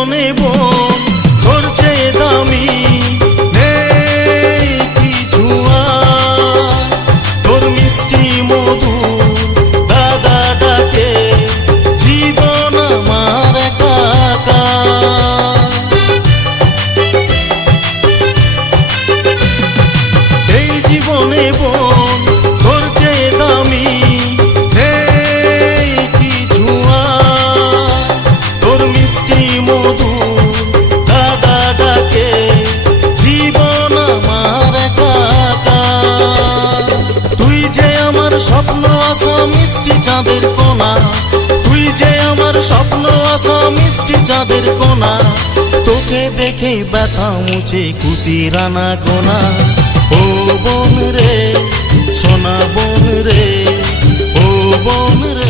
জীবনে বোন তোর চেয়ে দামি নেই কিছু আর। তোর মিষ্টি মধুর দাদা ডাকে জীবন আমার একাকার। এই জীবনে বোন তোর চেয়ে দামি নেই কিছু আর। তোর মিষ্টি মধুর দাদা ডাকে জীবন আমার একাকার। তুই যে আমার স্বপ্ন আসা মিষ্টি চাঁদের কোনা, তুই যে আমার স্বপ্ন আসা মিষ্টি চাঁদের কোনা। তোকে দেখেই ব্যথা মুছে খুশির আনা গোনা। ও বোন রে সোনা বোন রে, ও বোন রে।